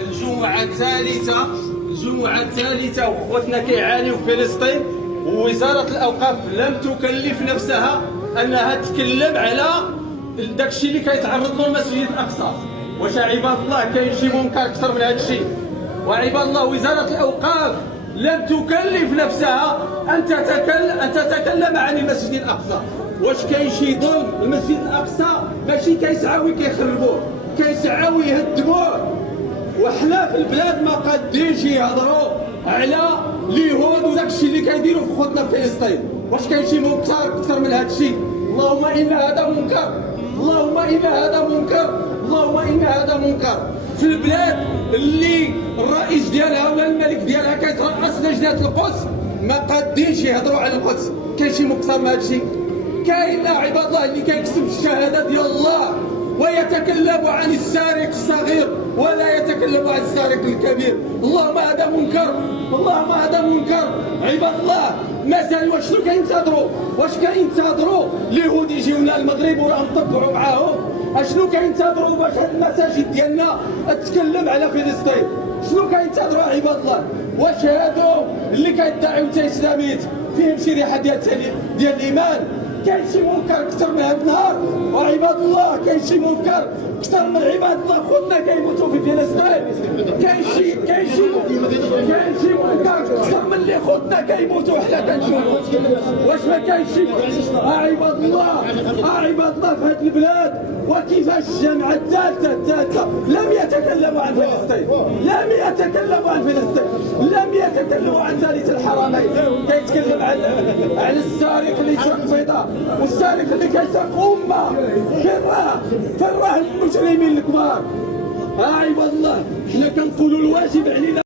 الجمعة الثالثة وأخوتنا كيعانيوا في فلسطين، ووزارة الأوقاف لم تكلف نفسها أنها تتكلم على داكشي اللي كيتعرض له المسجد الأقصى. واش عباد الله كاين شي منكر أكثر من هذا الشيء؟ وعباد الله وزارة الأوقاف لم تكلف نفسها أن تتكلم عن المسجد الأقصى. واش كاين شي ظلم؟ المسجد الأقصى ماشي كيسعاو كيخربوه، كيسعاو يهدموه، وحنا في البلاد ما قادينش يهضروا على اليهود وداكشي اللي كيديروا في خوتنا في فلسطين. واش كاين شي منكر اكثر من هذا الشيء؟ اللهم ان هذا منكر، اللهم ان هذا منكر، اللهم ان هذا منكر. في البلاد اللي الرئيس ديالها ولا الملك ديالها كيترأس لجنة القدس ما قادينش يهضروا على القدس. كاين شي مكثر من هذا الشيء؟ كاين عباد الله اللي كيكسب الشهاده ديال الله ويتكلم عن السارق الصغير ولا يتكلم عن السارق الكبير. اللهم هذا منكر، اللهم هذا منكر. عباد الله مازال شنو كينتظروا؟ واش كينتظروا اليهود يجيونا المغرب وراه نطبعوا معاهم؟ اشنو كينتظروا باش هاد المساجد ديالنا تتكلم على فلسطين؟ شنو كينتظروا عباد الله؟ واش هادو اللي كيدعيو الاسلاميت فيهم شي ريحه ديال الايمان؟ كاين شي منكر اكثر من هذا النهار؟ وعباد الله كاين شي منكر اكثر من عباد الله خوتنا كيموتوا في فلسطين؟ كاين شي منكر اكثر من اللي خوتنا كيموتوا وحنا كنشوفوا؟ واش ما كاينش شي عباد الله؟ عباد الله في هذه البلاد وكيفاش الجامعه الثالثه لم يتكلموا عن فلسطين، لم يتكلموا عن فلسطين، لم يتكلموا عن ثالث الحرمين. كيتكلم عن السارق اللي سرق بيضاء والسارق اللي كيسرق امه. فين راه المجرمين الكبار؟ عباد الله حنا كنقولوا الواجب علينا